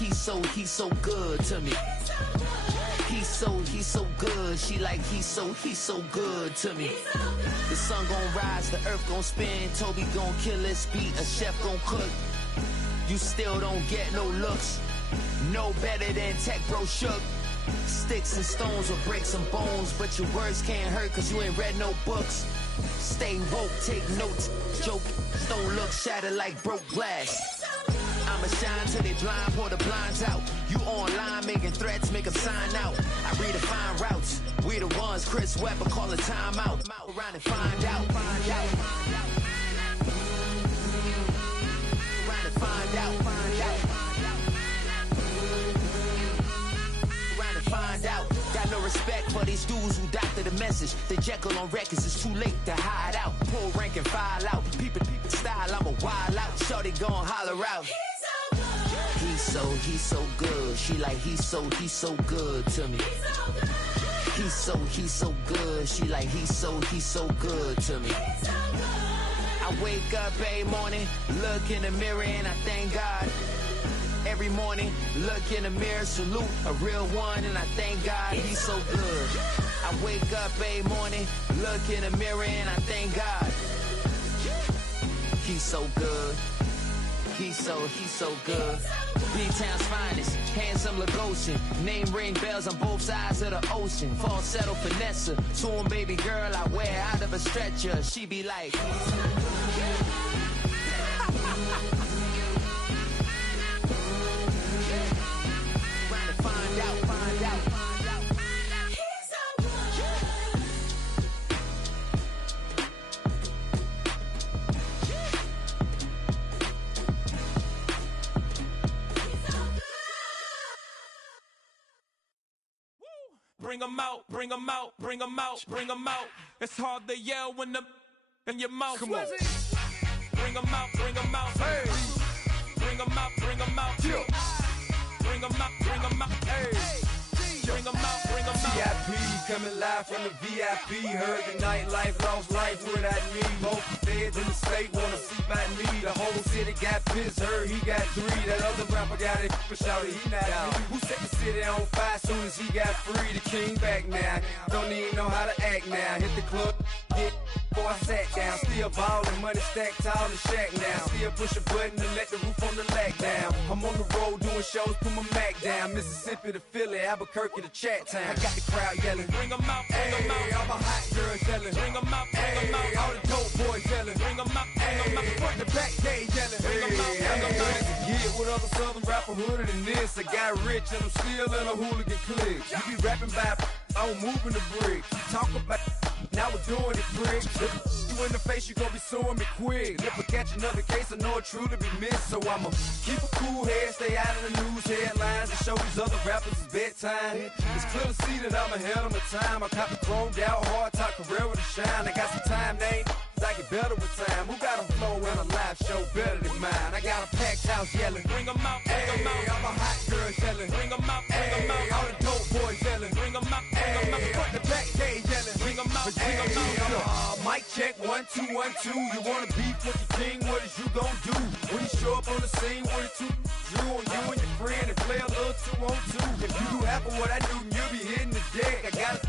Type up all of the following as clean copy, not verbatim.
he's so good to me. He's so good. She like he's so good to me. The sun gon' rise, the earth gon' spin. Toby gon' kill this beat, a chef gon' cook. You still don't get no looks. No better than Tech Bro Shook. Sticks and stones will break some bones, but your words can't hurt cause you ain't read no books. Stay woke, take notes, joke. Don't look shattered like broke glass. I'ma shine till they blind, pour the blinds out. You online making threats, make them sign out. I redefine routes. We the ones Chris Webber call a timeout. Around and find out. Around and find out. Around and find out. Got no respect for these dudes who doctor the message. The Jekyll on records, it's too late to hide out. Pull rank and file out. People style, I'm a wild out. Shorty gon' holler out. He's so good. She like he's so good to me. He's so good. She like he's so good to me. I wake up every morning, look in the mirror and I thank God. Every morning, look in the mirror, salute a real one and I thank God he's so good. I wake up every morning, look in the mirror and I thank God. He's so good. He's so good. B-Town's finest, handsome Lagosian. Name ring bells on both sides of the ocean. Falsetto finesse, swoon baby girl I wear out of a stretcher. She be like trying to find out. Bring 'em out, bring 'em out, bring 'em out, bring 'em out. It's hard to yell when the in your mouth. Come on. Bring 'em out, bring 'em out. Hey. Bring 'em out, bring 'em out. Yeah. Bring 'em out, bring 'em out. Hey. Bring 'em out, bring 'em out. VIP coming live from the VIP. Heard the nightlife, lost life without me. Both feds in the state wanna see by me. The whole city got pissed, heard he got 3. That other rapper got it, but shouted he not out. Who set the city on fire soon as he got free? The king back now, don't even know how to act now. Hit the club, get before I sat down. Still ballin', money stacked tall in the shack now. Still push a button to let the roof on the lag down. I'm on the road doing shows, put my Mac down. Mississippi to Philly, Albuquerque to Chat Town. I got the crowd yelling, bring 'em out, bring 'em out. All my hot girls yelling, bring 'em out, bring 'em out. All the dope boys yelling, bring 'em out, bring 'em out. Front the back gate yelling, bring 'em out, bring 'em out. Get with other southern rapper hooded than this. I got rich and I'm still in a hooligan clique. You be rapping by, I'm moving the bricks. You talk about, now we're doing it, pricks. You in the face, you gon' be suing me quick. If I catch another case, I know it truly be missed. So I'ma keep a cool head, stay out of the news headlines, and show these other rappers it's bedtime. It's clear to see that I'm ahead of my time. I caught the chromed out, hard top career with a shine. I got some time, they ain't I get better with time. Who got a flow and a live show better than mine? I got a packed house yelling, bring 'em out, bring 'em out. All my hot girls yelling, bring 'em out, bring 'em out. All the dope boys yelling, bring 'em out, bring 'em out. Front the back gate yelling, bring 'em out, bring 'em out. Mic check 1 2 1 2. You wanna beef with the king? What is you gon' do when you show up on the scene with a 2 Drew on you and your friend and play a little 2 on 2? If you do half of what I do, you'll be hitting the deck. I gotta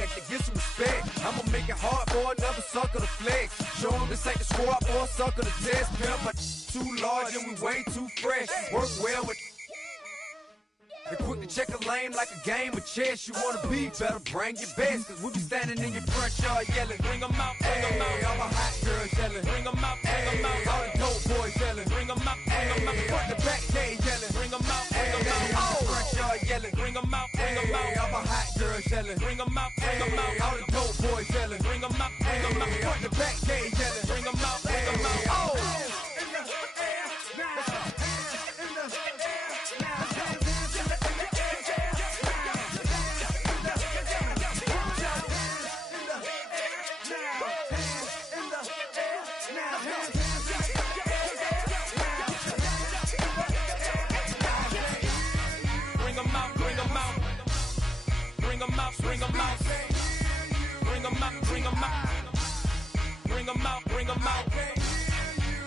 to get some respect. I'ma make it hard for another sucker to flex. Show 'em this ain't the squad or a sucker to test. Pimp, but too large and we way too fresh. Work well with and quick to check a lane like a game of chess. You wanna be better, bring your best. Cause we be standing in your front yard yelling, bring 'em out, bring 'em out. All my hot girls yelling, bring 'em out, bring 'em out. All the dope boys yelling, bring 'em out, bring 'em out. Front the back gate yelling, bring 'em out, bring 'em out. Front yard yelling, bring 'em out, bring 'em out. All my hot girls yelling, bring 'em out, bring 'em out. All the dope boys yelling, bring 'em out, bring 'em out. Front the back gate yelling, bring 'em out, bring 'em out. Bring 'em out, bring 'em out. Bring 'em out, bring 'em out. Bring 'em out, bring 'em out. Bring 'em out, bring 'em out.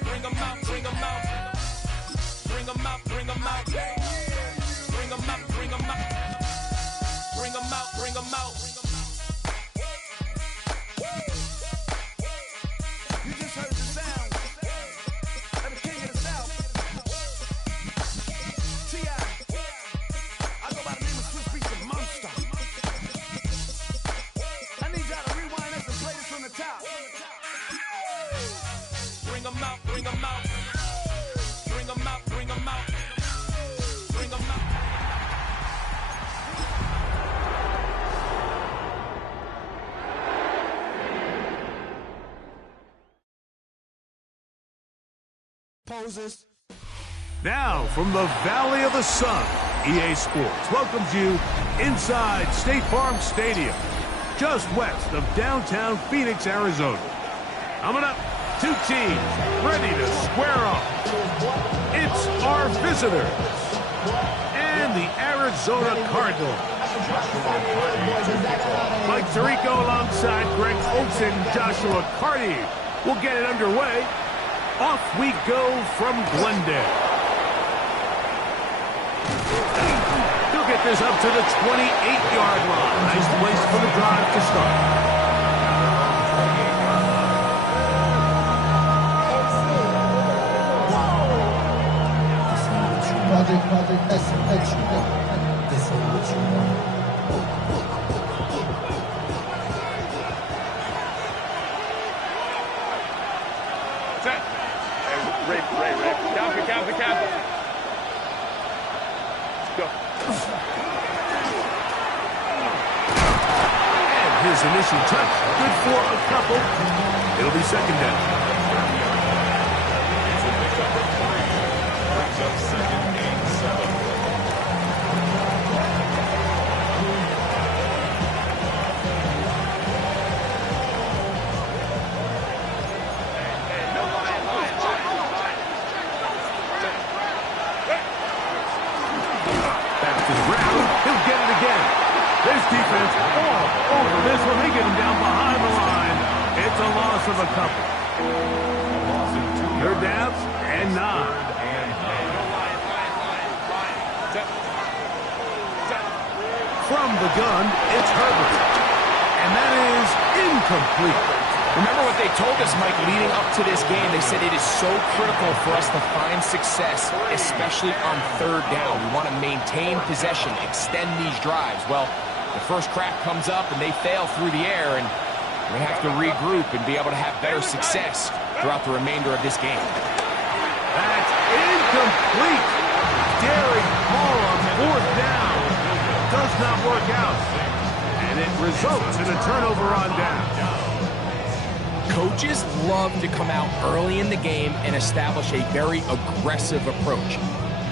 Bring 'em out, bring 'em out. Bring 'em out, bring 'em out. 'em out. Bring 'em out, bring 'em out. You just heard the sound of the king of the South. T.I. I go by the name of Swiss Beats the Monster. I need y'all to rewind this and play this from the top. Bring 'em out, bring 'em out. Bring 'em out, bring 'em out. Bring 'em out. Poses. Now, from the Valley of the Sun, EA Sports welcomes you inside State Farm Stadium, just west of downtown Phoenix, Arizona. Coming up, two teams ready to square off. It's our visitors and the Arizona Cardinals. Mike Tirico alongside Greg Olson, Joshua Carty will get it underway. Off we go from Glendale. He'll get this up to the 28-yard line. Nice place for the drive to start. Project, this ain't what you want. Count. Go. And his initial touch, good for a couple. It'll be second down. Brings up second and 7. This defense all over this one. They get him down behind the line. It's a loss of a couple. Third down and 9. From the gun, it's Herbert. And that is incomplete. Remember what they told us, Mike, leading up to this game. They said it is so critical for us to find success, especially on third down. We want to maintain possession, extend these drives. Well, the first crack comes up and they fail through the air, and we have to regroup and be able to have better success throughout the remainder of this game. That's incomplete. Daring ball on fourth down. Does not work out. And it results in a turnover on down. Coaches love to come out early in the game and establish a very aggressive approach.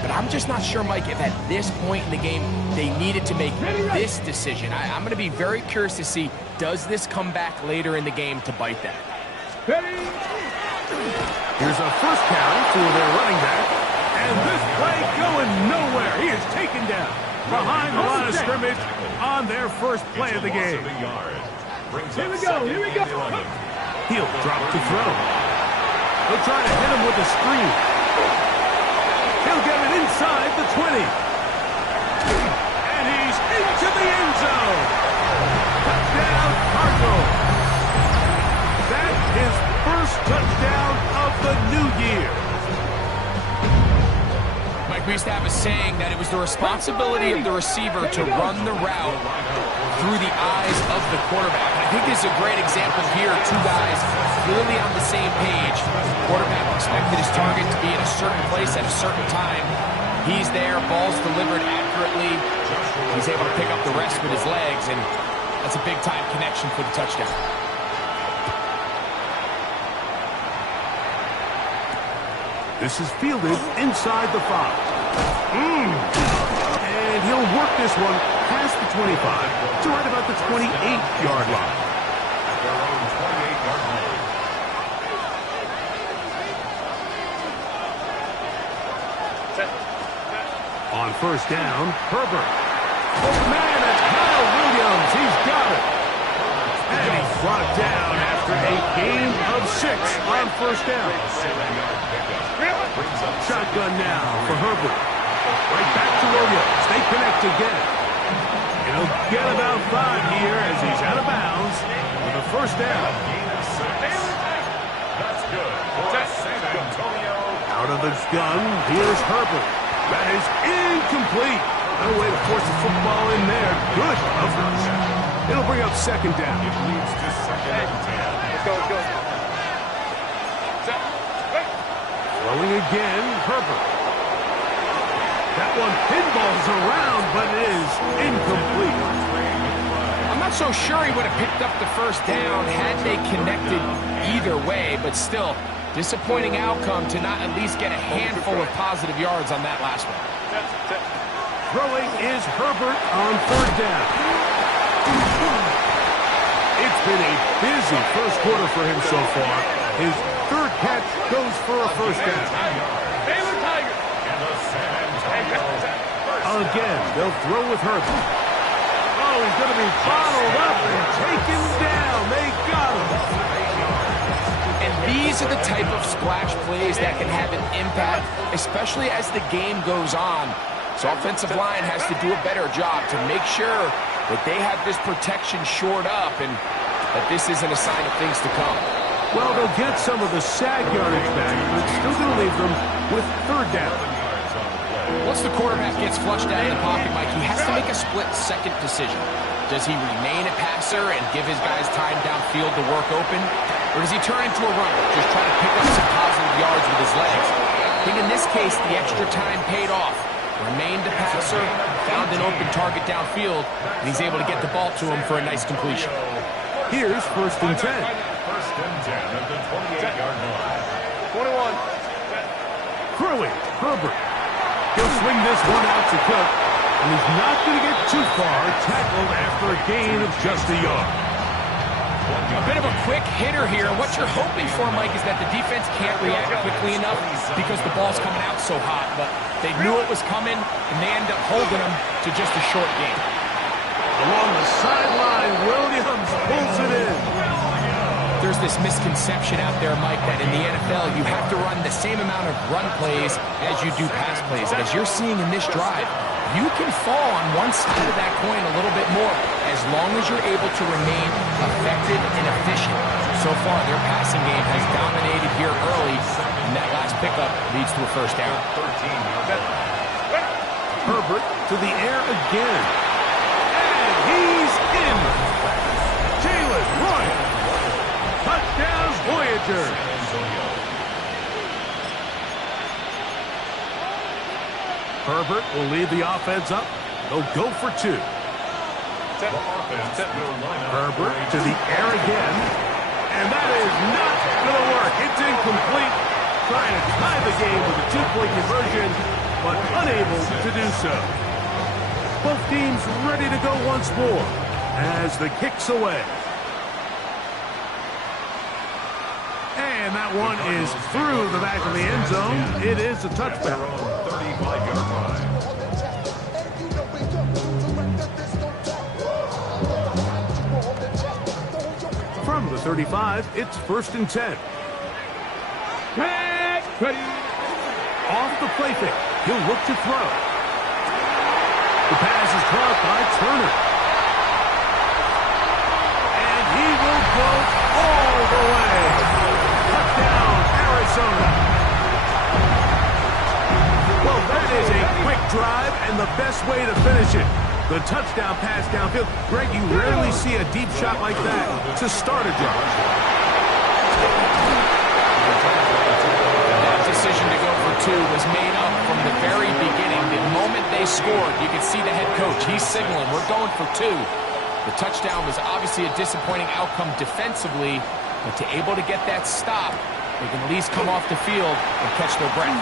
But I'm just not sure, Mike, if at this point in the game they needed to make this decision. I'm going to be very curious to see, does this come back later in the game to bite them? Here's a first down for their running back. And this play going nowhere. He is taken down behind the line of scrimmage on their first play of the game. Here we go. He'll drop to throw. They'll try to hit him with a screen. He'll get it inside the 20. And he's into the end zone. Touchdown, Cardinals. That is first touchdown of the new year. Mike, we used to have a saying that it was the responsibility of the receiver to run the route through the eyes of the quarterback. And I think this is a great example here. Two guys clearly on the same page. Quarterback expected his target to be in a certain place at a certain time. He's there, ball's delivered accurately. He's able to pick up the rest with his legs, and that's a big-time connection for the touchdown. This is fielded inside the 5. And he'll work this one past the 25 to right about the 28-yard line. On first down, Herbert. Oh, man, it's Kyle Williams. He's got it. And he's brought down after a gain of 6 on first down. Shotgun now for Herbert. Right back to Williams. They connect again. He'll get about 5 here as he's out of bounds with a first down. That's good. For San Antonio. Out of the gun, here's Herbert. That is incomplete. No way to force the football in there. Good coverage. It'll bring up second down. It leads to second and 10. Let's go, let's go. Throwing again, Herbert. That one pinballs around, but it is incomplete. I'm not so sure he would have picked up the first down had they connected either way, but still, disappointing outcome to not at least get a handful of positive yards on that last one. Throwing is Herbert on third down. It's been a busy first quarter for him so far. His third catch goes for a first down. Again, they'll throw with Herbert. Oh, he's going to be bottled up and taken down. They got him. And these are the type of splash plays that can have an impact, especially as the game goes on. So offensive line has to do a better job to make sure that they have this protection shored up and that this isn't a sign of things to come. Well, they'll get some of the sag yardage back, but it's still going to leave them with third down. Once the quarterback gets flushed out of the pocket, Mike, he has to make a split-second decision. Does he remain a passer and give his guys time downfield to work open? Or does he turn into a runner, just try to pick up some positive yards with his legs? I think in this case, the extra time paid off. Remained a passer, found an open target downfield, and he's able to get the ball to him for a nice completion. Here's first and 10. First and 10 at the 28-yard line. 21. Throwing, Herbert. He'll swing this one out to Cook, and he's not going to get too far, tackled after a gain of just a yard. A bit of a quick hitter here, and what you're hoping for, Mike, is that the defense can't react quickly enough because the ball's coming out so hot, but they knew it was coming, and they end up holding them to just a short gain. Along the sideline, Williams pulls it in. There's this misconception out there, Mike, that in the NFL you have to run the same amount of run plays as you do pass plays. As you're seeing in this drive, you can fall on one side of that coin a little bit more as long as you're able to remain effective and efficient. So far, their passing game has dominated here early, and that last pickup leads to a first down. Herbert to the air again. And he's in. Jalen Roy. Touchdowns, Voyager. Herbert will lead the offense up. They'll go for two. Herbert to the air again. And that is not going to work. It's incomplete. Trying to tie the game with a two-point conversion, but unable to do so. Both teams ready to go once more as the kick's away. And that one is through the back of the end zone. It is a touchback. 35-yard line. From the 35, it's first and 10. Off the play fake. He'll look to throw. The pass is caught by Turner. And he will go all the way. Touchdown, Arizona. Well, that is a quick drive and the best way to finish it. The touchdown pass downfield. Greg, you rarely see a deep shot like that to start a drive. That decision to go for two was made up from the very beginning. The moment they scored, you could see the head coach. He's signaling, we're going for two. The touchdown was obviously a disappointing outcome defensively, but to able to get that stop, they can at least come off the field and catch their breath.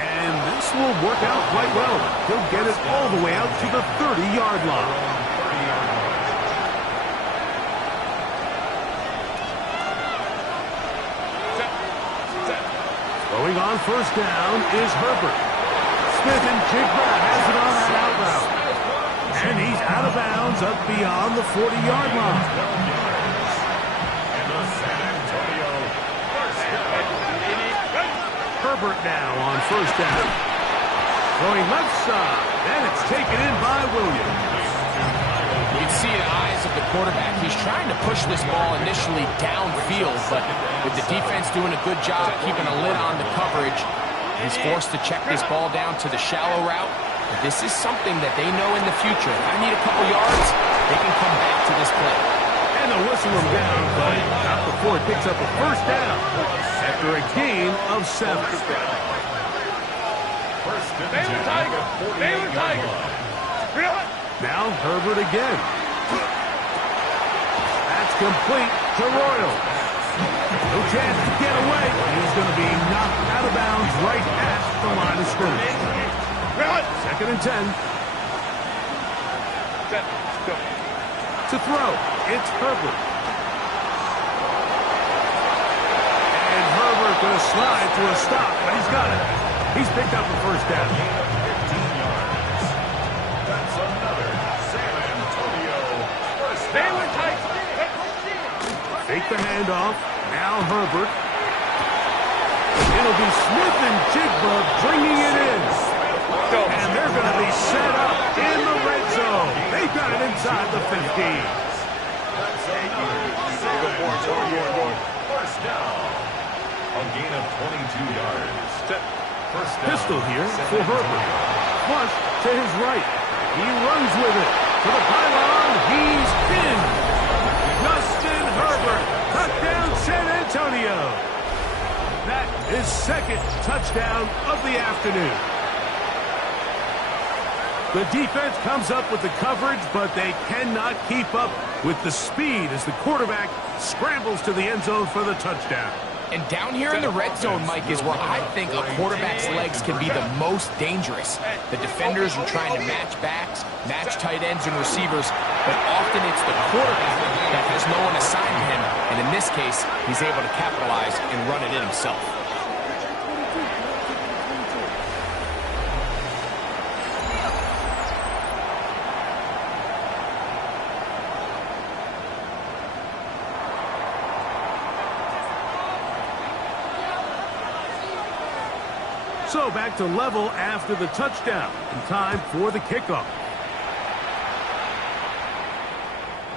And this will work out quite well. He'll get it all the way out to the 30-yard line. Throwing on first down is Herbert. Smith and Jigba has it on that out route. And he's out of bounds up beyond the 40-yard line. Herbert now on first down. Going left side, and it's taken in by Williams. You can see the eyes of the quarterback. He's trying to push this ball initially downfield, but with the defense doing a good job keeping a lid on the coverage, he's forced to check this ball down to the shallow route. But this is something that they know in the future. If I need a couple yards, they can come back to this play. And they'll whistle him down, but not before it picks up a first down after a gain of 7. Baylor Tiger. Baylor Tiger. Now Herbert again. That's complete to Royal. No chance to get away. He's going to be knocked out of bounds right at the line of scrimmage. 2nd and 10. To throw, it's Herbert. And Herbert going to slide to a stop, but he's got it. He's picked up a first down. 15 yards. That's another San Antonio first down. Fake the handoff. Now Herbert. It'll be Smith and Jigba bringing it in. And they're going to be set up in the red zone. They've got it inside the 15. That's another San Antonio first down. A gain of 22 yards. First down. Pistol here for Herbert. Flush to his right. He runs with it. To the pylon. He's in. Justin Herbert. Touchdown San Antonio. That is 2nd touchdown of the afternoon. The defense comes up with the coverage, but they cannot keep up with the speed as the quarterback scrambles to the end zone for the touchdown. And down here in the red zone, Mike, is where I think a quarterback's legs can be the most dangerous. The defenders are trying to match backs, match tight ends and receivers, but often it's the quarterback that has no one assigned to him, and in this case, he's able to capitalize and run it in himself. So back to level after the touchdown. In time for the kickoff.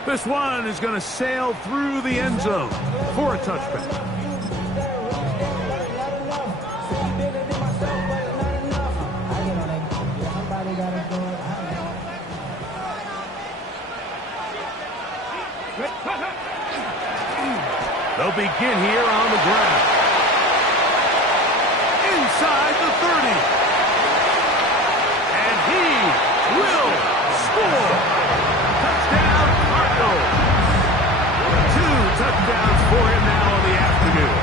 This one is going to sail through the end zone for a touchback. They'll begin here on the ground. Inside the 30. And he will score. Touchdown, Cardinals. 2 touchdowns for him now in the afternoon.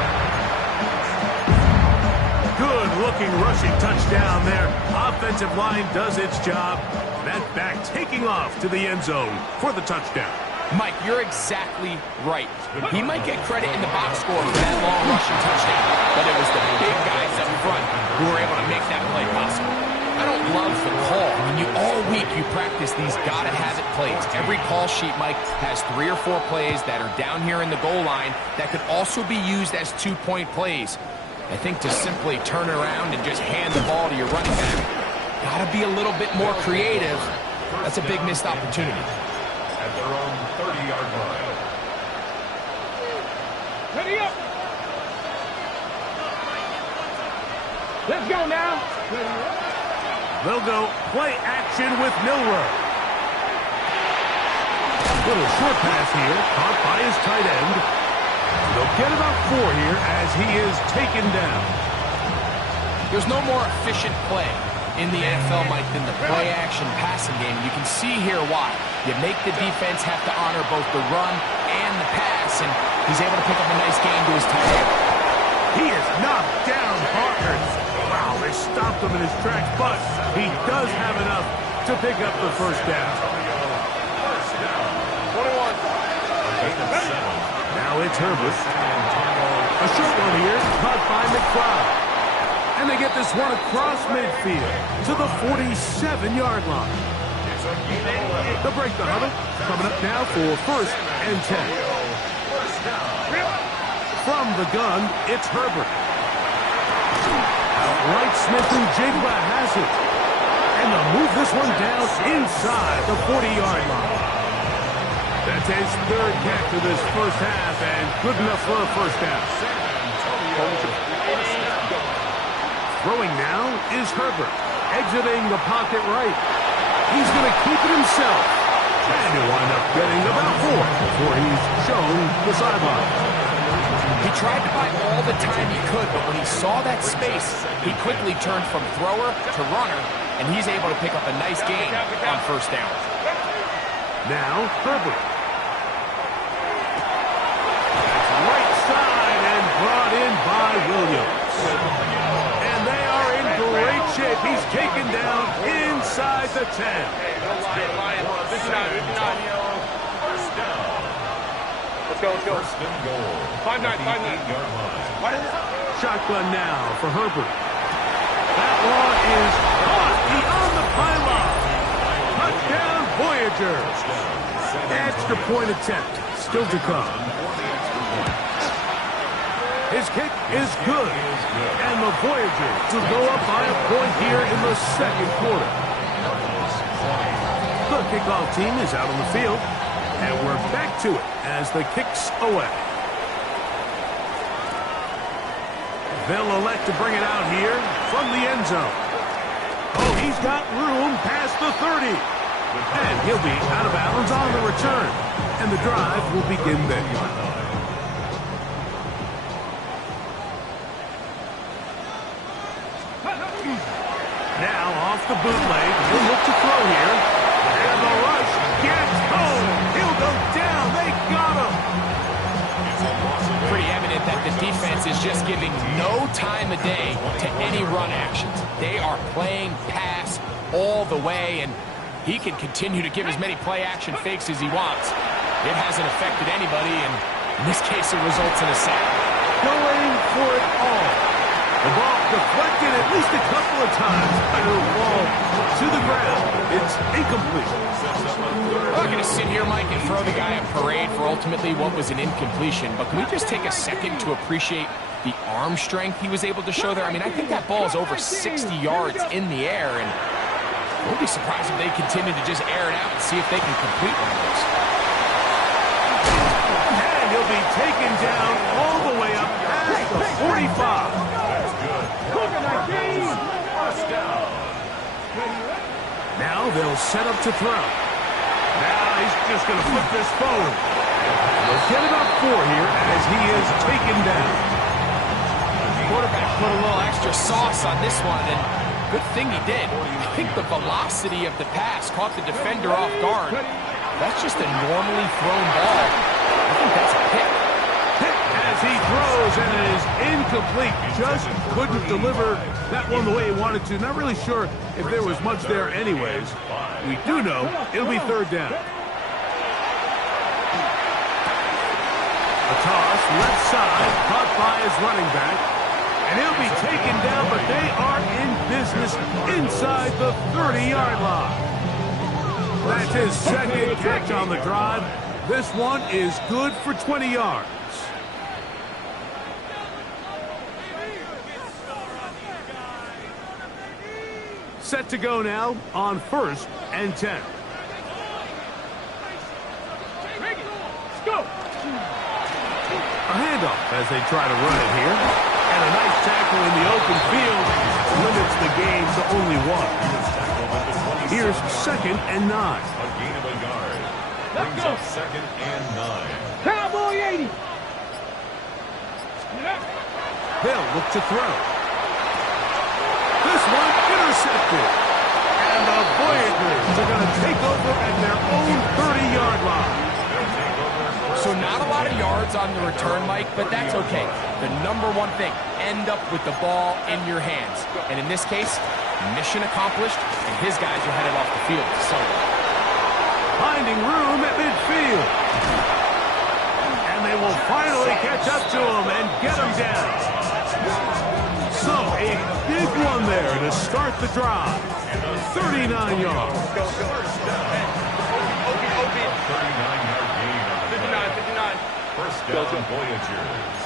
Good-looking rushing touchdown there. Offensive line does its job. That back taking off to the end zone for the touchdown. Mike, you're exactly right. He might get credit in the box score for that long rushing touchdown, but it was the big guys up front who were able to make that play possible. I don't love the call. I mean, all week you practice these gotta-have-it plays. Every call sheet, Mike, has 3 or 4 plays that are down here in the goal line that could also be used as 2-point plays. I think to simply turn around and just hand the ball to your running back, gotta be a little bit more creative. That's a big missed opportunity. At their own 30-yard line. Ready up. Let's go now. They'll go play action with Milroe. Little short pass here, caught by his tight end. They'll get about 4 here as he is taken down. There's no more efficient play in the NFL, Mike, than the play-action passing game. You can see here why. You make the defense have to honor both the run and the pass, and he's able to pick up a nice gain to his tight end. He is knocked down hard. Wow, they stopped him in his tracks, but he does have enough to pick up the first down. 21. Now it's Herbert. A short one here, caught by McBride. And they get this one across midfield to the 47-yard line. They'll break the huddle. Coming up now for 1st and 10. From the gun, it's Herbert. Outright Smith and Jigba has it. And they'll move this one down inside the 40-yard line. That's his third catch of this first half, and good enough for a first down. Throwing now is Herbert, exiting the pocket right. He's going to keep it himself, and he'll wind up getting about 4 before he's shown the sideline. He tried to buy all the time he could, but when he saw that space, he quickly turned from thrower to runner, and he's able to pick up a nice gain on first down. Now, Herbert. Right side and brought in by Williams. And they are in great shape. He's taken down inside the 10. Let's go. First and goal. 5-9. Shotgun now for Herbert. That one is caught beyond the pylon. Touchdown, Voyagers. Extra point attempt still to come. His kick is good. And the Voyagers will go up by a point here in the second quarter. The kickoff team is out on the field. And we're back to it as the kick's away. They'll elect to bring it out here from the end zone. Oh, he's got room past the 30. And he'll be out of bounds on the return. And the drive will begin then. Now off the bootleg, he'll look to throw here. And the rush gets home. He'll go down. They got him. Pretty evident that the defense is just giving no time of day to any run actions. They are playing pass all the way, and he can continue to give as many play-action fakes as he wants. It hasn't affected anybody, and in this case, it results in a sack. Going for it all. The ball deflected at least a couple of times. It'll fall to the ground. It's incomplete. I'm not going to sit here, Mike, and throw the guy a parade for ultimately what was an incompletion, but can we just take a second to appreciate the arm strength he was able to show there? I mean, I think that ball is over 60 yards in the air, and we'll be surprised if they continue to just air it out and see if they can complete one of those. And he'll be taken down all the way up past the 45. Now they'll set up to throw. Now he's just going to flip this forward. They'll get about 4 here as he is taken down. The quarterback put a little extra sauce on this one, and good thing he did. I think the velocity of the pass caught the defender off guard. That's just a normally thrown ball. I think that's a pick. As he throws, and it is incomplete. Just couldn't deliver that one the way he wanted to. Not really sure if there was much there anyways. We do know it'll be third down. A toss, left side, caught by his running back. And he'll be taken down, but they are in business inside the 30-yard line. That's his second catch on the drive. This one is good for 20 yards. Set to go now on 1st and 10. A handoff as they try to run it here. And a nice tackle in the open field limits the game to only 1. Here's 2nd and 9. A gain of a yard. Brings up 2nd and 9. Cowboy 80. They'll look to throw. This one intercepted. And the Voyagers are going to take over at their own 30-yard line. So not a lot of yards on the return, Mike, but that's okay. The number one thing, end up with the ball in your hands. And in this case, mission accomplished, and his guys are headed off the field. So Finding room at midfield. And they will finally catch up to him and get him down. So a big one there to start the drive. 39 yards. 39-yard gain on the play. 59. First down, Voyagers.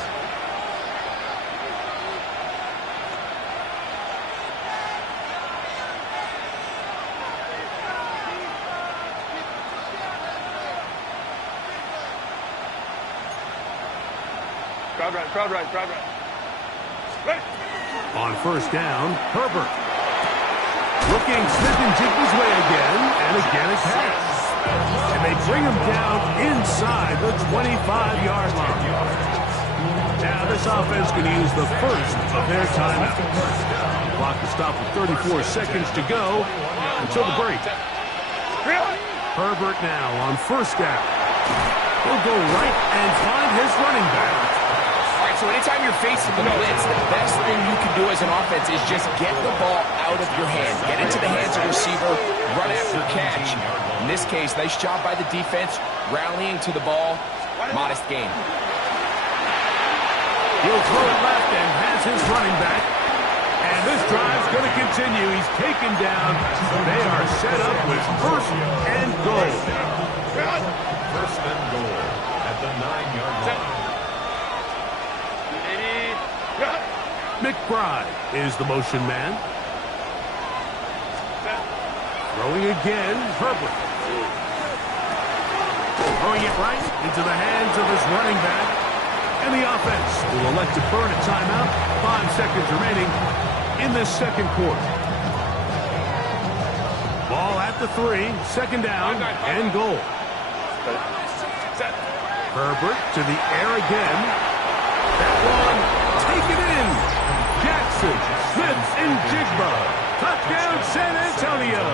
On first down, Herbert. Looking Smith and Jigba's way again, and again a pass. And they bring him down inside the 25-yard line. Now this offense can use the first of their timeouts. Clock to stop with 34 seconds to go until the break. Herbert now on first down. He'll go right and find his running back. All right, so anytime you're facing the blitz, the best thing you can do as an offense is just get the ball out of your hand. Get into the hands of the receiver, run after catch. In this case, nice job by the defense, rallying to the ball. Modest gain. He'll throw it left and has his running back. And this drive's going to continue. He's taken down. They are set up with first and goal. First and goal at the 9-yard line. McBride is the motion man. Throwing again, Herbert. Throwing it right into the hands of his running back. And the offense will elect to burn a timeout. 5 seconds remaining in this second quarter. Ball at the 3, second down and goal. Herbert to the air again. That one, take it in. Jackson, Smith, and Jigba. Touchdown, San Antonio.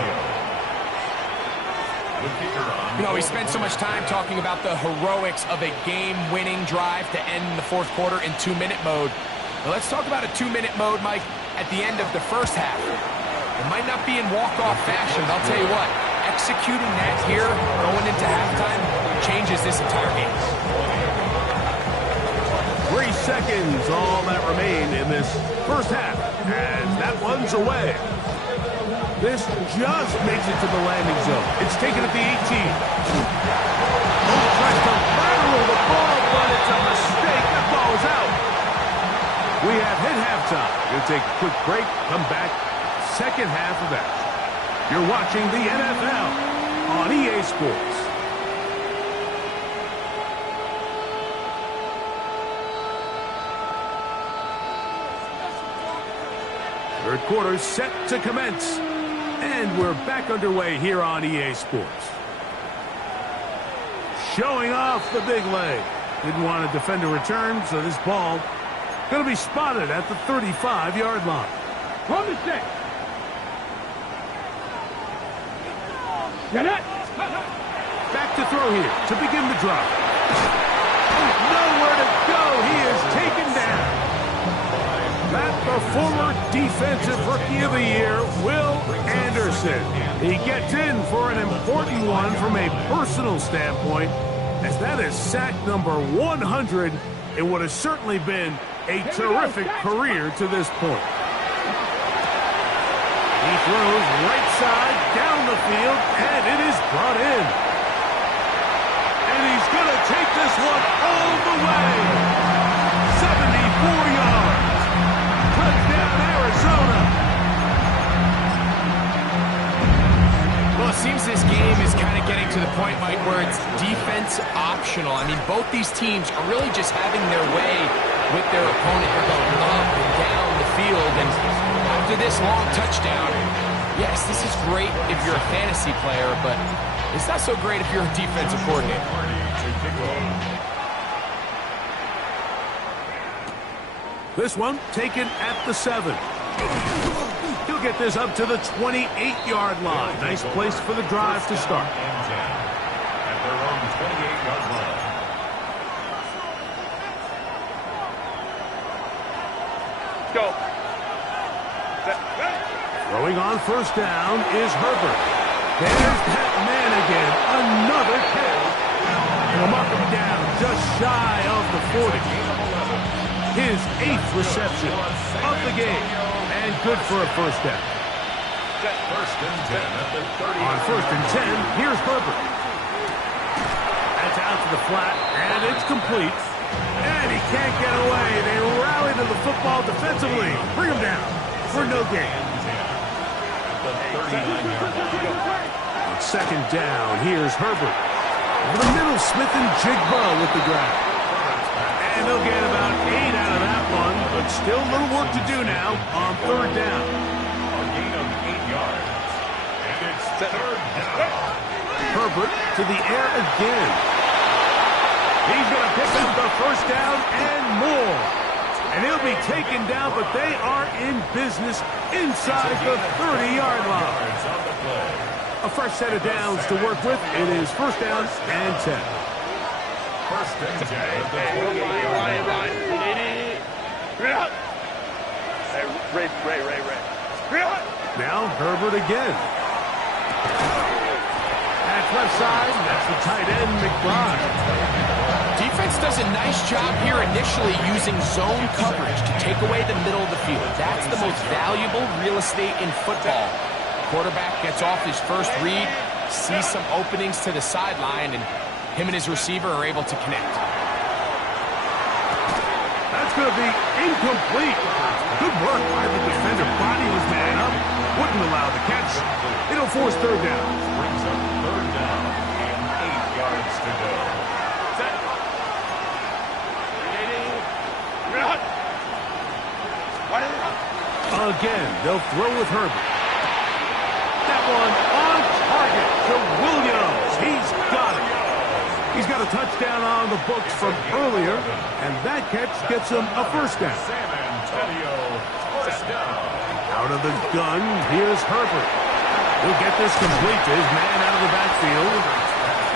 You know, we spent so much time talking about the heroics of a game-winning drive to end the fourth quarter in 2-minute mode. Now let's talk about a 2-minute mode, Mike, at the end of the first half. It might not be in walk-off fashion, but I'll tell you what, executing that here, going into halftime, changes this entire game. 3 seconds, all that remain in this first half. And that one's away. This just makes it to the landing zone. It's taken at the 18. Tries to lateral the ball, but it's a mistake. That ball is out. We have hit halftime. We'll take a quick break, come back, second half of action. You're watching the NFL on EA Sports. Third quarter set to commence. And we're back underway here on EA Sports. Showing off the big leg. Didn't want to defend a return, so this ball going to be spotted at the 35-yard line. From the stick. Get it. Back to throw here to begin the drive. Nowhere to go. He is taken down. That the former Defensive Rookie of the Year, Will Anderson. He gets in for an important one from a personal standpoint, as that is sack number 100 in what has certainly been a terrific career to this point. He throws right side down the field, and it is brought in. And he's going to take this one all the way. 74 yards. Touchdown, Arizona. Well, it seems this game is kind of getting to the point, Mike, where it's defense optional. I mean, both these teams are really just having their way with their opponent. They're going up and down the field. And after this long touchdown, yes, this is great if you're a fantasy player, but it's not so great if you're a defensive coordinator. This one taken at the 7. He'll get this up to the 28-yard line. Nice place for the drive to start. At their own 28-yard line. Go. Throwing on first down is Herbert. There's that man again. Another catch. And we'll mark him down just shy of the 40. His 8th reception of the game. And good for a first down. First and 10 at the 30. On first and 10, here's Herbert. That's out to the flat, and it's complete. And he can't get away. They rally to the football defensively. Bring him down for no gain. On second down, here's Herbert. Over the middle, Smith and Jigba with the grab. And they'll get about 8 out of that one, but still a little work to do now on third down. A gain of 8 yards. And it's third down. Herbert to the air again. He's going to pick up the first down and more. And he'll be taken down, but they are in business inside the 30-yard line. A fresh set of downs to work with. It is first down and 10. First and 10 at the 28-yard line. Now Herbert again. At left side, that's the tight end, McBride. Defense does a nice job here initially using zone coverage to take away the middle of the field. That's the most valuable real estate in football. Quarterback gets off his first read, sees some openings to the sideline, and him and his receiver are able to connect. That's going to be incomplete. Good work by the defender. Body was man up. Wouldn't allow the catch. It'll force third down. Brings up third down and 8 yards to go. Again, they'll throw with Herbert. That one on target to Williams. He's got it. He's got a touchdown on the books from earlier, and that catch gets him a first down. San Antonio, first down. Out of the gun, here's Herbert. He'll get this complete to his man out of the backfield.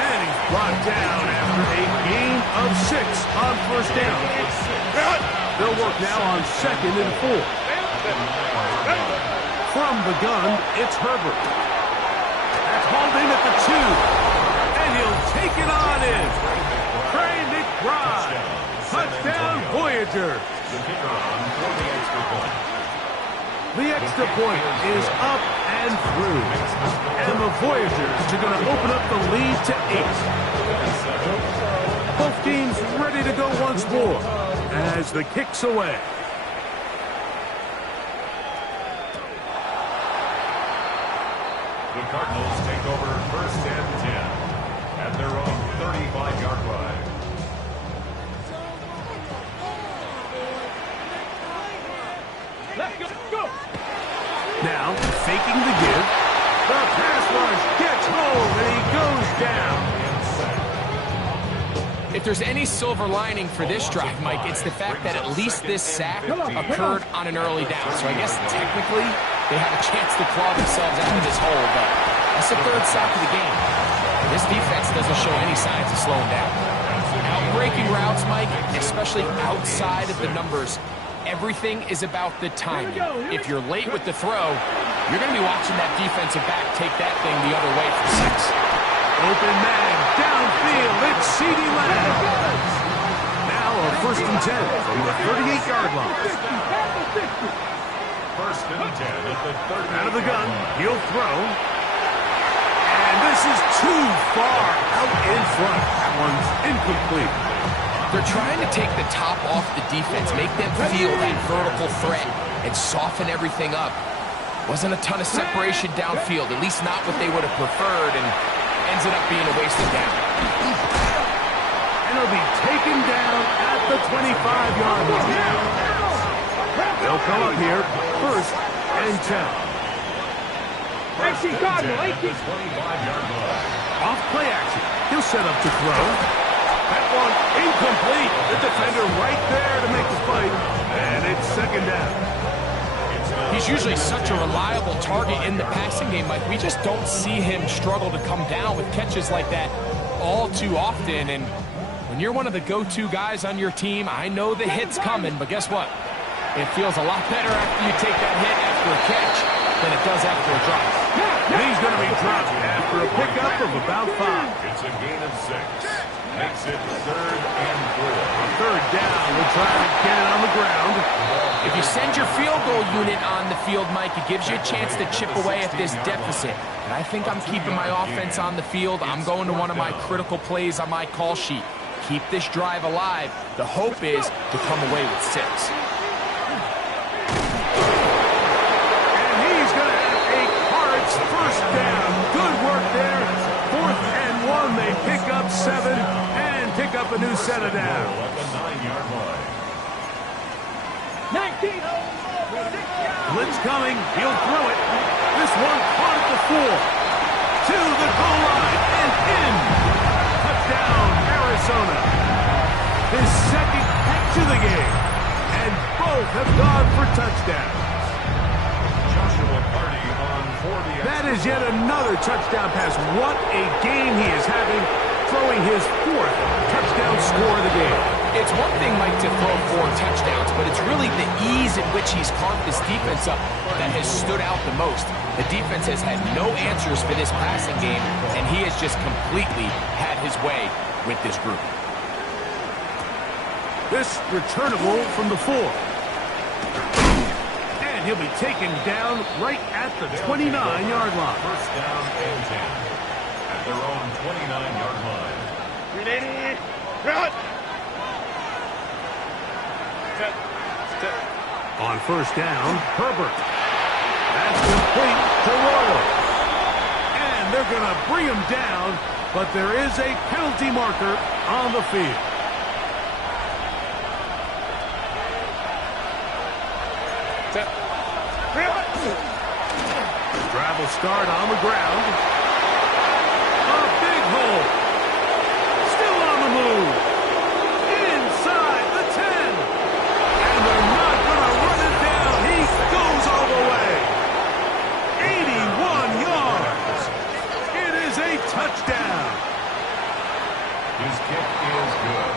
And he's brought down after a gain of 6 on first down. They'll work now on second and 4. From the gun, it's Herbert. That's hauled in at the 2. And he'll take it on in. Trey McBride. Touchdown, Voyager. The kicker on for the extra point. The extra point is up and through. And the Voyagers are going to open up the lead to 8. Both teams ready to go once more as the kick's away. The Cardinals take over first and 10 at their own 35-yard line. Now, faking the give. The pass rush gets home, and he goes down. If there's any silver lining for this drive, Mike, it's the fact that at least this sack occurred on an early down. So I guess technically they have a chance to claw themselves out of this hole, but that's the third sack of the game. This defense doesn't show any signs of slowing down. Outbreaking routes, Mike, especially outside of the numbers, everything is about the timing. If you're late with the throw, you're going to be watching that defensive back take that thing the other way for 6. Open man, downfield, it's CeeDee Lamb. Now a first and 10 from the 38-yard line. First and 10 at the 38. Out of the gun, he'll throw. And this is too far out in front. That one's incomplete. They're trying to take the top off the defense, make them feel that vertical threat, and soften everything up. Wasn't a ton of separation downfield, at least not what they would have preferred, and ends up being a wasted down. And he'll be taken down at the 25-yard line. They'll come up here, first and 10. First and 10 at the 25-yard line. Off play action. He'll set up to throw. That one incomplete. The defender right there to make the fight. And it's second down. He's usually such a reliable target in the passing game, Mike. We just don't see him struggle to come down with catches like that all too often. And when you're one of the go-to guys on your team, I know the hit's coming, but guess what? It feels a lot better after you take that hit after a catch than it does after a drop. And he's going to be dropped after a pickup of about 5. It's a gain of 6. Makes it third and 4. Third down. We'll try to get it on the ground. If you send your field goal unit on the field, Mike, it gives you a chance to chip away at this deficit. And I think I'm keeping my offense on the field. I'm going to one of my critical plays on my call sheet. Keep this drive alive. The hope is to come away with 6. And he's going to have a Arz first down. Good work there. 4th and 1. They pick up 7 and pick up up a new set of downs. At the 9-yard line. 19. Blitz coming. He'll throw it. This one caught at the 4. To the goal line and in. Touchdown, Arizona. His second catch of the game. And both have gone for touchdowns. Joshua Party on 40. That is yet another touchdown pass. What a game he is having, throwing his 4th touchdown score of the game. It's one thing, Mike, to throw 4 touchdowns, but it's really the ease in which he's carved this defense up that has stood out the most. The defense has had no answers for this passing game, and he has just completely had his way with this group. This returnable from the 4. And he'll be taken down right at the 29-yard line. First down and 10. At their own 29-yard line. On first down, Herbert. That's complete to Royal. And they're going to bring him down, but there is a penalty marker on the field. Drive will start on the ground. A big hole. Still on the move. Inside the 10. And they're not going to run it down. He goes all the way. 81 yards. It is a touchdown. His kick is good.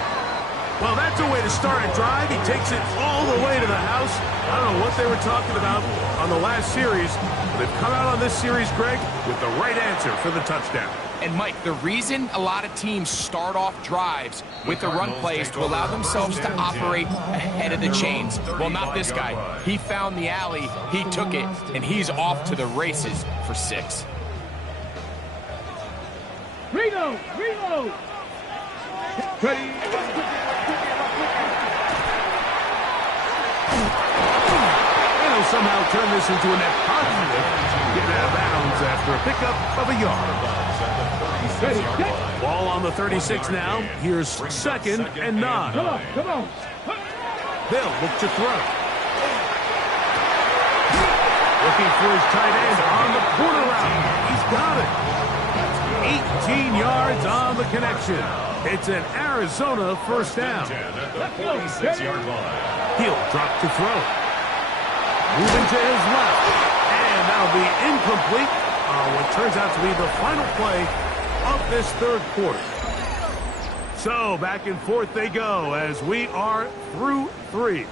Well, that's a way to start a drive. He takes it all the way to the house. I don't know what they were talking about on the last series. They've come out on this series, Greg, with the right answer for the touchdown. And, Mike, the reason a lot of teams start off drives with the run plays to allow themselves to operate ahead of the chains. Well, not this guy. He found the alley, he took it, and he's off to the races for 6. Reload. Ready. Somehow turn this into a net positive. Get out of bounds after a pickup of a yard. Ball on the 36 now. Here's second and 9. Come on. Bill look to throw. Looking for his tight end on the corner route. He's got it. 18 yards on the connection. It's an Arizona first down. He'll drop to throw. Moving to his left. And that'll be incomplete on what turns out to be the final play of this third quarter. So back and forth they go as we are through 3.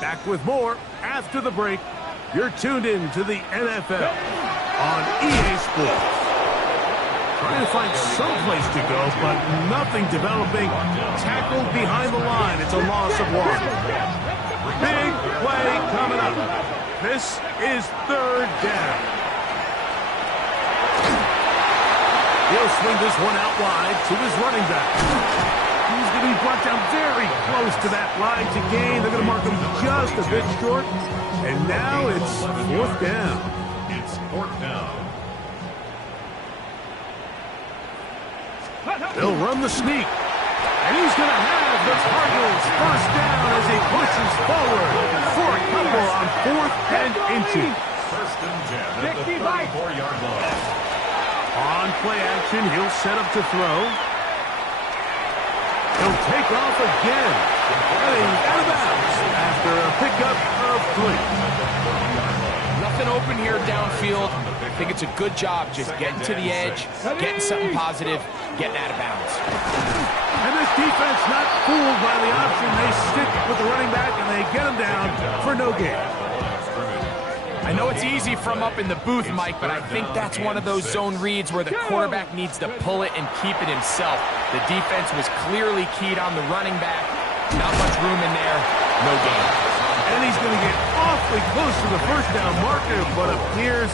Back with more after the break. You're tuned in to the NFL on EA Sports. Trying to find some place to go, but nothing developing. Tackled behind the line. It's a loss of 1. Big play coming up. This is third down. He'll swing this one out wide to his running back. He's going to be brought down very close to that line to gain. They're going to mark him just a bit short. And now it's fourth down. It's fourth down. They'll run the sneak. And he's going to have the Cardinals first down as he pushes forward for a couple on 4th and inches. First and 10 at the 34-yard line. On play action, he'll set up to throw. He'll take off again. Heading out of bounds after a pickup of 3. Nothing open here downfield. I think it's a good job just getting to the edge, getting something positive, getting out of bounds. And this defense not fooled by the option. They stick with the running back and they get him down for no gain. I know it's easy from up in the booth, Mike, but I think that's one of those zone reads where the quarterback needs to pull it and keep it himself. The defense was clearly keyed on the running back. Not much room in there, no gain. And he's going to get awfully close to the first down marker, but appears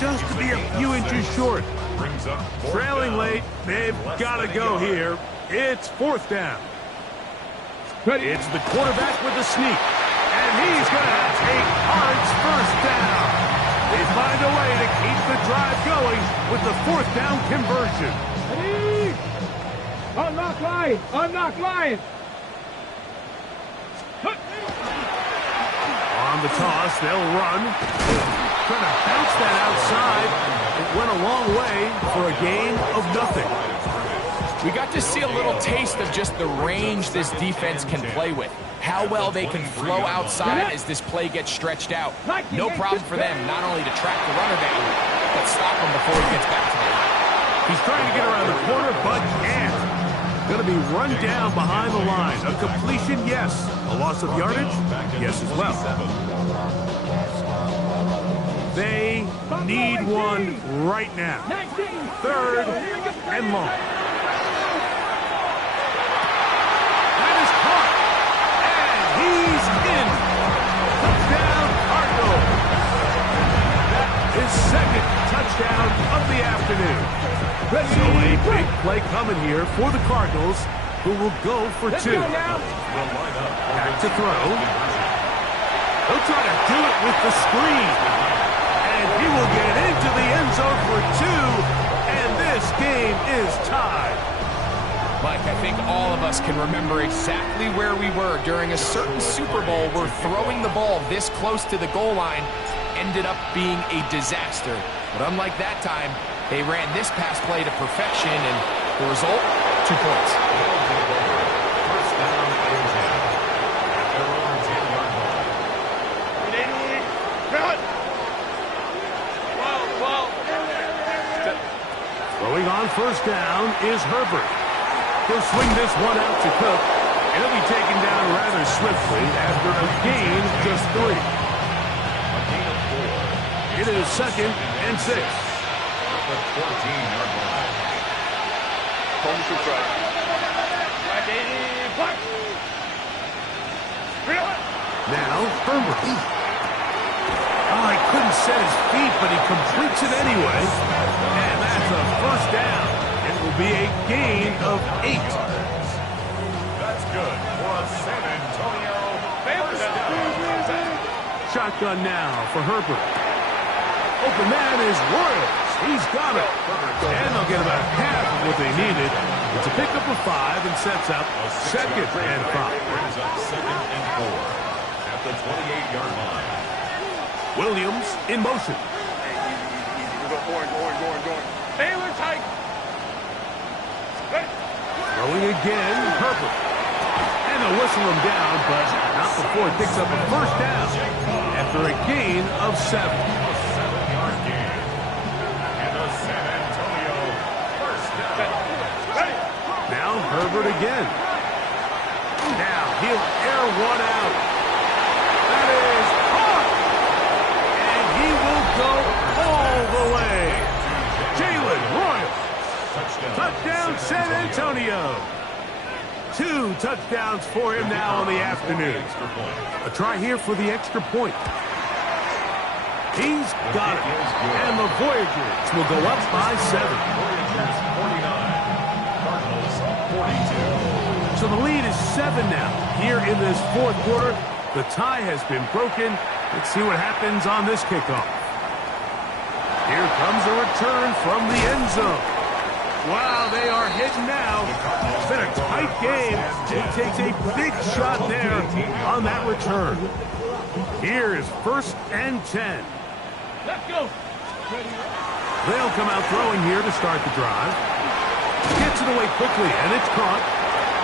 just to be a few inches short. Trailing late, they've got to go here. It's fourth down. It's the quarterback with the sneak. And he's going to take Arz first down. They find a way to keep the drive going with the fourth down conversion. Unlock lying. I'm not lying. On the toss, they'll run. Trying to bounce that outside. It went a long way for a gain of nothing. We got to see a little taste of just the range this defense can play with. How well they can flow outside as this play gets stretched out. No problem for them not only to track the runner down, but stop him before he gets back to the line. He's trying to get around the corner, but can't. Going to be run down behind the line. A completion, yes. A loss of yardage, yes as well. They need one right now. 3rd and long. That is caught. And he's in. Touchdown, Cardinals. His 2nd touchdown of the afternoon. So a big play coming here for the Cardinals, who will go for 2. Back to throw. He'll try to do it with the screen. And he will get into the end zone for 2. And this game is tied. Mike, I think all of us can remember exactly where we were during a certain Super Bowl where throwing the ball this close to the goal line ended up being a disaster. But unlike that time, they ran this pass play to perfection, and the result, 2 points. First down and 10 at their own 10-yard line. Throwing on first down is Herbert. He'll swing this one out to Cook, and he'll be taken down rather swiftly after a gain of just 3. A gain of 4. It is 2nd and 6. At the 14-yard line. Now, Herbert. Oh, he couldn't set his feet, but he completes it anyway. And that's a first down. It will be a gain of 8. That's good for a San Antonio first down. Shotgun now for Herbert. Open man is Royals. He's got it. And they'll get about half of what they needed. It's a pickup of 5 and sets up 2nd and 5. Brings up 2nd and 4 at the 28-yard line. Williams in motion. Throwing again, Herbert. And they'll whistle him down, but not before it picks up a first down after a gain of 7. A 7-yard gain. And a San Antonio first down. Now Herbert again. Now he'll air one out. That is caught. And he will go all the way. Jalen Royals. Touchdown San Antonio. 2 touchdowns for him now on the afternoon. A try here for the extra point. He's got it. And the Voyagers will go up by 7. Voyagers 49. Cardinals 42. So the lead is 7 now. Here in this 4th quarter, the tie has been broken. Let's see what happens on this kickoff. Here comes a return from the end zone. Wow, they are hitting now. It's been a tight game. It takes a big shot there on that return. Here is 1st and 10. Let's go. They'll come out throwing here to start the drive. Gets it away quickly, and it's caught.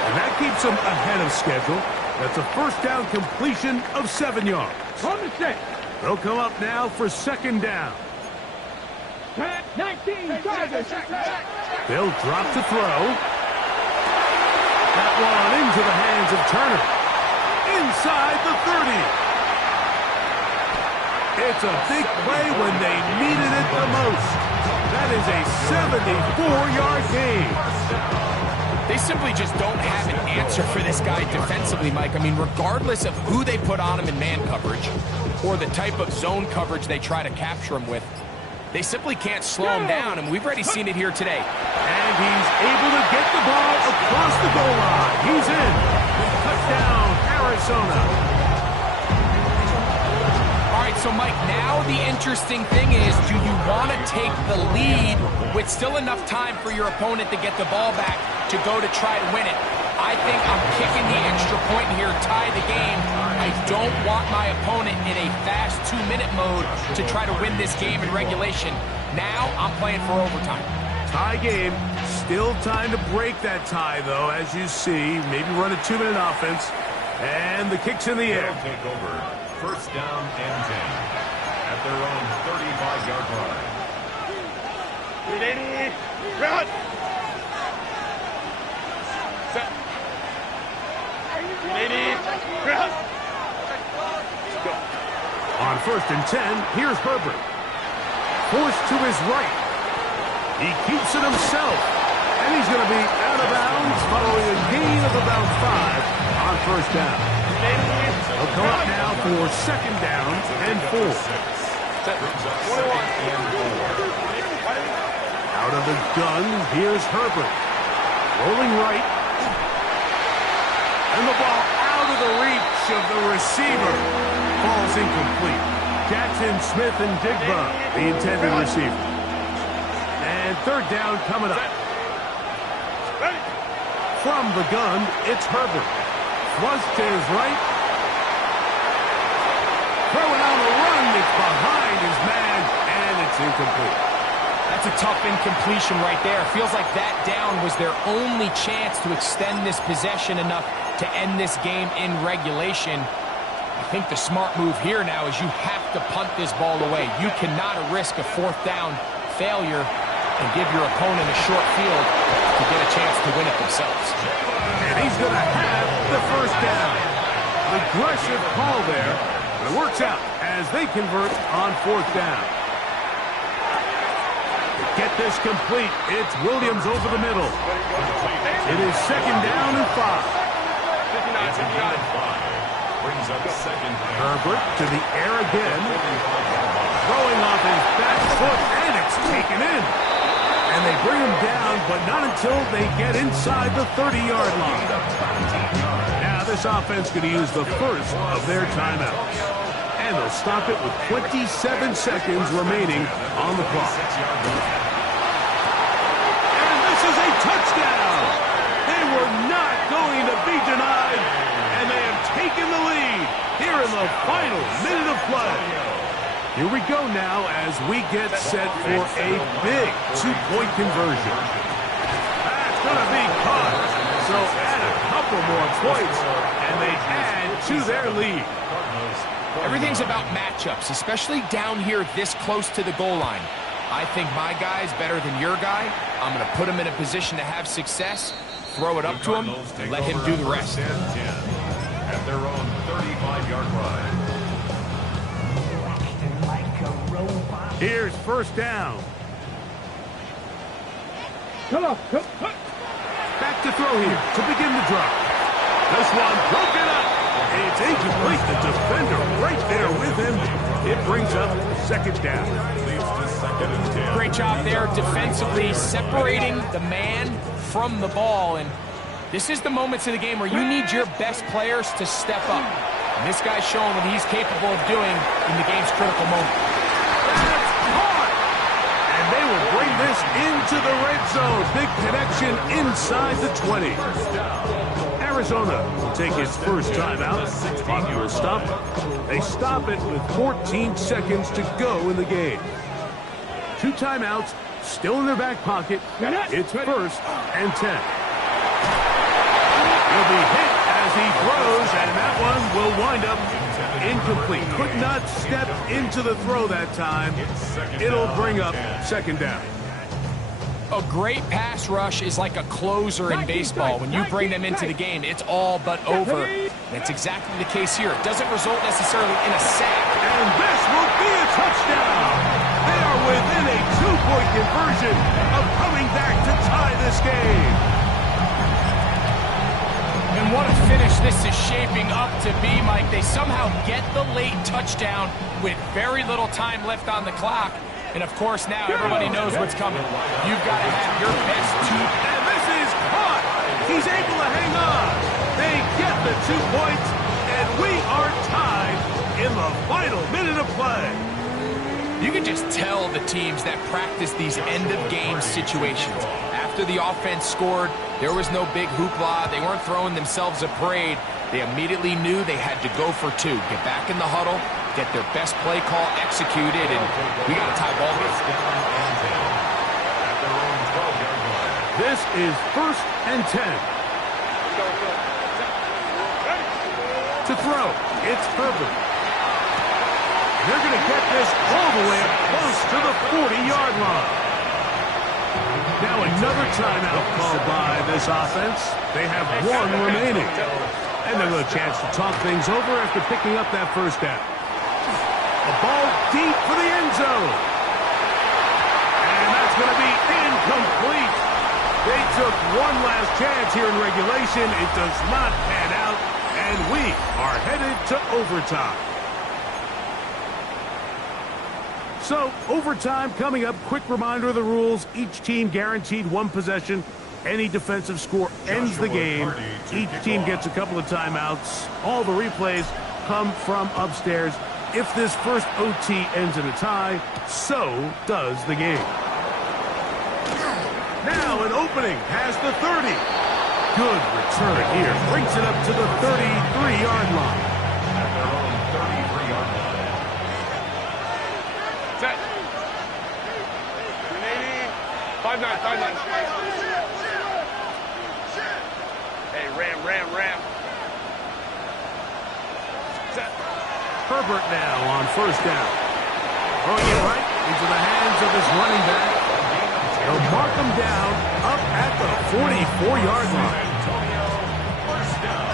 And that keeps them ahead of schedule. That's a first down completion of 7 yards. On the set. They'll come up now for 2nd down. 19. They'll drop to throw. That one into the hands of Turner. Inside the 30. It's a big play when they needed it the most. That is a 74-yard gain. They simply just don't have an answer for this guy defensively, Mike. I mean, regardless of who they put on him in man coverage or the type of zone coverage they try to capture him with, they simply can't slow him down, and we've already seen it here today. And he's able to get the ball across the goal line. He's in. Touchdown, Arizona. All right, so Mike, now the interesting thing is, do you want to take the lead with still enough time for your opponent to get the ball back to go to try to win it. I think I'm kicking the extra point here, tie the game. I don't want my opponent in a fast 2-minute mode to try to win this game in regulation. Now I'm playing for overtime. Tie game. Still time to break that tie, though, as you see. Maybe run a 2-minute offense. And the kick's in the air. They'll take over. First down and 10 at their own 35-yard line. Ready, run! Set. Ready, run! Go. On first and 10, here's Herbert. Forced to his right. He keeps it himself. And he's going to be out of bounds following a gain of about 5 on first down. He'll come up now for second down and 4. Out of the gun, here's Herbert. Rolling right. And the ball out of the reach of the receiver. Falls incomplete. Jackson, Smith, and Digba, the intended receiver. And third down coming up. From the gun, it's Herbert. Flush to his right. Throwing on the run, it's behind his man, and it's incomplete. That's a tough incompletion right there. Feels like that down was their only chance to extend this possession enough to end this game in regulation. I think the smart move here now is you have to punt this ball away. You cannot risk a fourth down failure and give your opponent a short field to get a chance to win it themselves. And he's going to have the first down. An aggressive call there, but it works out as they convert on fourth down. To get this complete, it's Williams over the middle. It is second down and 5. Brings up second. Herbert to the air again. Throwing off his back foot, and it's taken in. And they bring him down, but not until they get inside the 30-yard line. Now this offense going to use the first of their timeouts. And they'll stop it with 27 seconds remaining on the clock. And this is a touchdown! They were not going to be denied, and they have taken the lead here in the final minute of play. Here we go now as we get set for a big 2-point conversion. That's going to be caught. So add a couple more points, and they add to their lead. Everything's about matchups, especially down here this close to the goal line. I think my guy's better than your guy. I'm going to put him in a position to have success, throw it up to him, and let him do the rest. At their own 35-yard line. Here's first down. Come on, come on. Back to throw here to begin the drop. This one broken up. It's incomplete. The defender right there with him. It brings up second down. Great job there defensively, separating the man from the ball. And this is the moments of the game where you need your best players to step up. And this guy's showing what he's capable of doing in the game's critical moment. That's caught! And they will bring this into the red zone. Big connection inside the 20. Arizona will take its first timeout. Clock will stop. They stop it with 14 seconds to go in the game. 2 timeouts still in their back pocket. It's first and 10. He'll be hit as he throws, and that one will wind up incomplete. Could not step into the throw that time. It'll bring up second down. A great pass rush is like a closer in baseball. When you bring them into the game, it's all but over. That's exactly the case here. It doesn't result necessarily in a sack. And this will be a touchdown. They are within a 2-point conversion of coming back to tie this game. And what a finish this is shaping up to be, Mike. They somehow get the late touchdown with very little time left on the clock. And, of course, now everybody knows what's coming. You've got to have your best two. And this is caught. He's able to hang on. They get the 2 points, and we are tied in the final minute of play. You can just tell the teams that practice these end-of-game situations. After the offense scored, there was no big hoopla. They weren't throwing themselves a parade. They immediately knew they had to go for two, get back in the huddle, get their best play call executed, and we got a tie ball game. This is 1st and 10. To throw, it's Herbert. They're going to get this all the way up close to the 40-yard line. Now another timeout called by this offense. They have one remaining. And they'll have a chance to talk things over after picking up that first down. A ball deep for the end zone. And that's going to be incomplete. They took one last chance here in regulation. It does not pan out. And we are headed to overtime. So, overtime coming up. Quick reminder of the rules. Each team guaranteed one possession. Any defensive score ends the game. Each team gets a couple of timeouts. All the replays come from upstairs. If this first OT ends in a tie, so does the game. Now an opening past the 30. Good return here. Brings it up to the 33-yard line. At their own 33-yard line. Set. 5-9. Hey, ram. Set. Herbert now on first down. Throwing it right into the hands of his running back. They'll mark him down up at the 44-yard line. First down.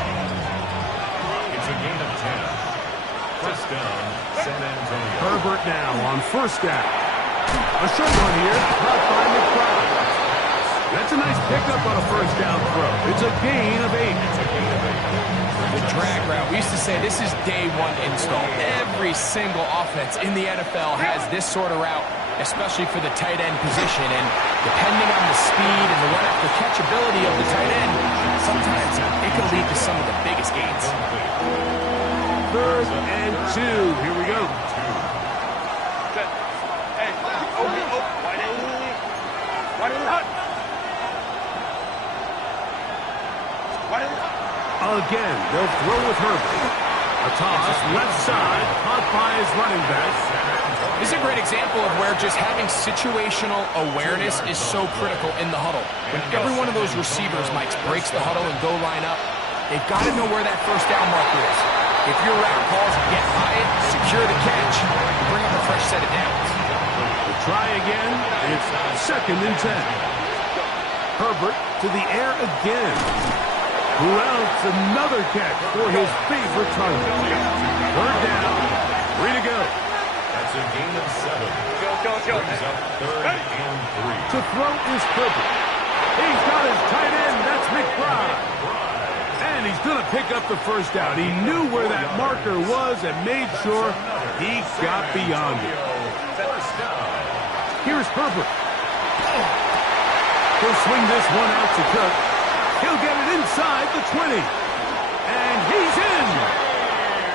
It's a gain of 10. First down, San Antonio. Herbert now on first down. A short one here, caught by McBride. That's a nice pickup on a first down throw. It's a gain of 8. The drag route. We used to say this is day one install. Every single offense in the NFL has this sort of route, especially for the tight end position. And depending on the speed and the run-after catchability of the tight end, sometimes it can lead to some of the biggest gains. 3rd and 2. Here we go. Set. Hey, wide in the hut. Again, they'll throw with Herbert. A toss, left side, caught by his running back. This is a great example of where just having situational awareness is so critical in the huddle. When every one of those receivers, Mike, breaks the huddle and go line up, they've got to know where that first down marker is. If your route calls, get by it, secure the catch, and bring up a fresh set of downs. We'll try again. It's 2nd and 10. Herbert to the air again. Who else? Another catch for his favorite target. 3rd down. 3 to go. That's a gain of 7. Go. Brings up 3rd and 3. To throw is Herbert. He's got his tight end. That's McBride. And he's going to pick up the first down. He knew where that marker was and made sure he got beyond it. First down. Here's Herbert. He'll swing this one out to Cook. He'll get it inside the 20. And he's in.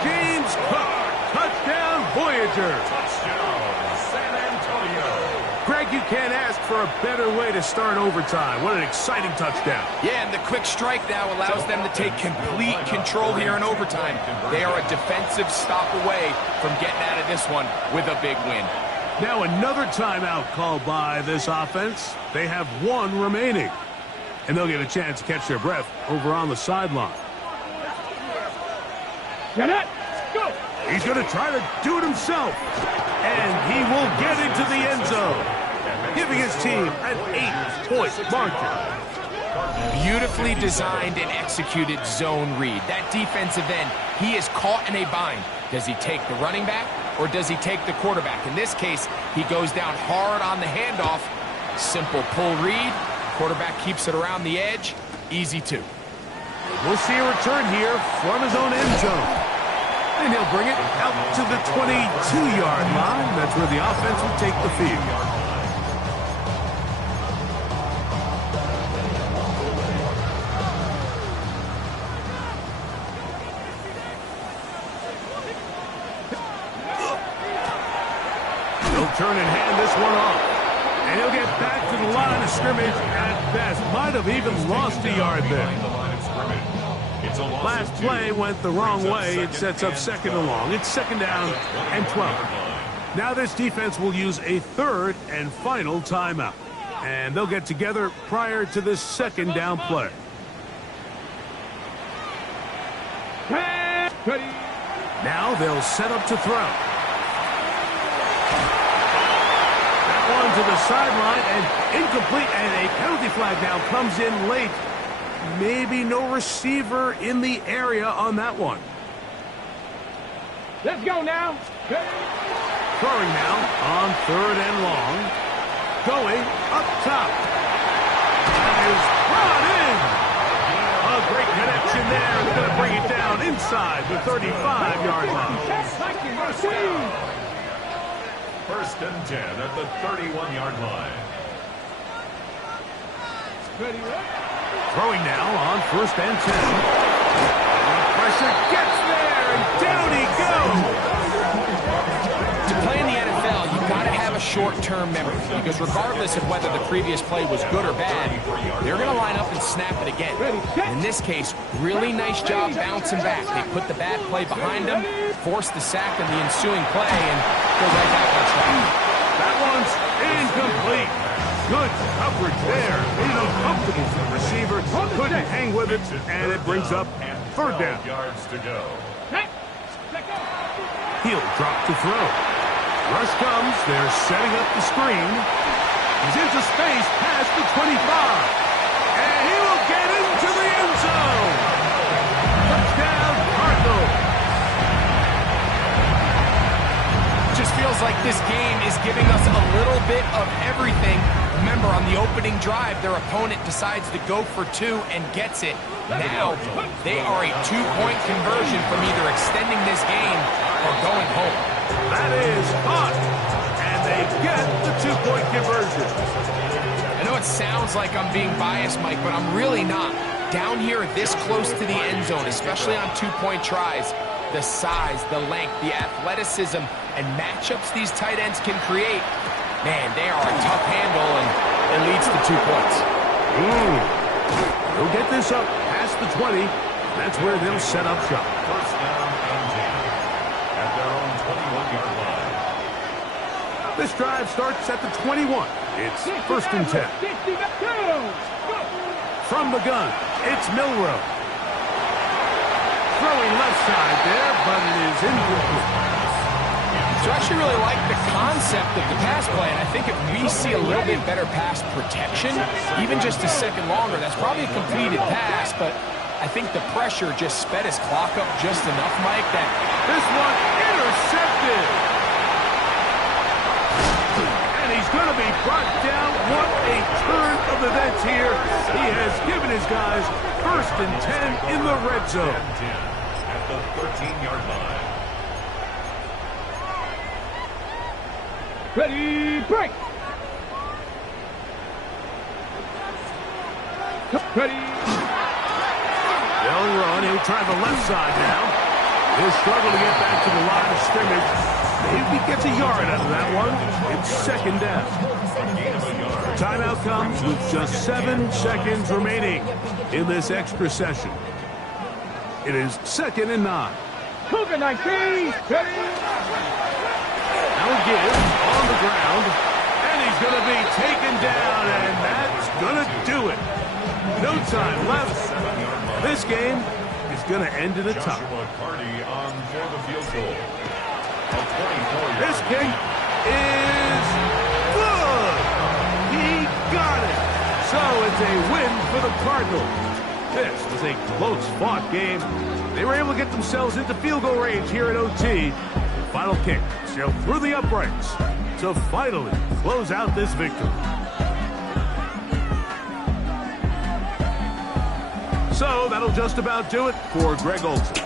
James Cook. Touchdown, Voyager. Touchdown, San Antonio. Greg, you can't ask for a better way to start overtime. What an exciting touchdown. Yeah, and the quick strike now allows them to take complete control here in overtime. They are a defensive stop away from getting out of this one with a big win. Now another timeout called by this offense. They have one remaining. And they'll get a chance to catch their breath over on the sideline. Get it. Go. He's going to try to do it himself. And he will get into the end zone, giving his team an 8-point margin. Beautifully designed and executed zone read. That defensive end, he is caught in a bind. Does he take the running back or does he take the quarterback? In this case, he goes down hard on the handoff. Simple pull read. Quarterback keeps it around the edge. Easy two. We'll see a return here from his own end zone. And he'll bring it out to the 22-yard line. That's where the offense will take the field. of scrimmage at best. Might have even lost a yard there. Last play went the wrong way. It sets up second and long. It's second down and 12. Now this defense will use a third and final timeout. And they'll get together prior to this second down play. Now they'll set up to throw. That one to the sideline and incomplete, and a penalty flag now comes in late. Maybe no receiver in the area on that one. Let's go now. Throwing now on third and long. Going up top. That is brought in. A great connection there. They're going to bring it down inside the 35-yard line. First and 10 at the 31-yard line. Throwing now on first and 10. The pressure gets there, and down he goes. To play in the NFL, you've got to have a short-term memory, because regardless of whether the previous play was good or bad, they're going to line up and snap it again. In this case, really nice job bouncing back. They put the bad play behind them, forced the sack in the ensuing play, and go right back on track. That one's incomplete. Good coverage there. Made it uncomfortable for the receiver. Couldn't hang with it, and it brings up third down. Yards to go. He'll drop to throw. Rush comes. They're setting up the screen. He's into space past the 25. And he will get into the end zone. Touchdown, Cardinals. Just feels like this game is giving us a little bit of everything. Remember, on the opening drive, their opponent decides to go for two and gets it. Now, they are a two-point conversion from either extending this game or going home. That is hot. And they get the two-point conversion. I know it sounds like I'm being biased, Mike, but I'm really not. Down here this close to the end zone, especially on two-point tries, the size, the length, the athleticism, and matchups these tight ends can create, man, they are a tough handle, and it leads to 2 points. They'll get this up past the 20. That's where they'll set up shop. First down and 10 at their own 21-yard line. This drive starts at the 21. It's first and 10. From the gun, it's Milrow. Throwing left side there, but it is incomplete. So I actually really like the concept of the pass play, and I think if we see a little bit better pass protection, even just a second longer, that's probably a completed pass, but I think the pressure just sped his clock up just enough, Mike, that this one intercepted. And he's going to be brought down. What a turn of events here. He has given his guys first and 10 in the red zone. At the 13-yard line. Ready, break! Ready! They'll run. He'll try the left side now. He'll struggle to get back to the line of scrimmage. Maybe gets a yard out of that one. It's second down. Timeout comes with just 7 seconds remaining in this extra session. It is second and 9. Cougar 19! Ready! Now again, on the ground, and he's going to be taken down, and that's going to do it. No time left. This game is going to end in a tie. On for the field goal. This kick is good. He got it. So it's a win for the Cardinals. This was a close-fought game. They were able to get themselves into field goal range here at OT. Final kick sailed through the uprights to finally close out this victory. So that'll just about do it for Greg Olsen.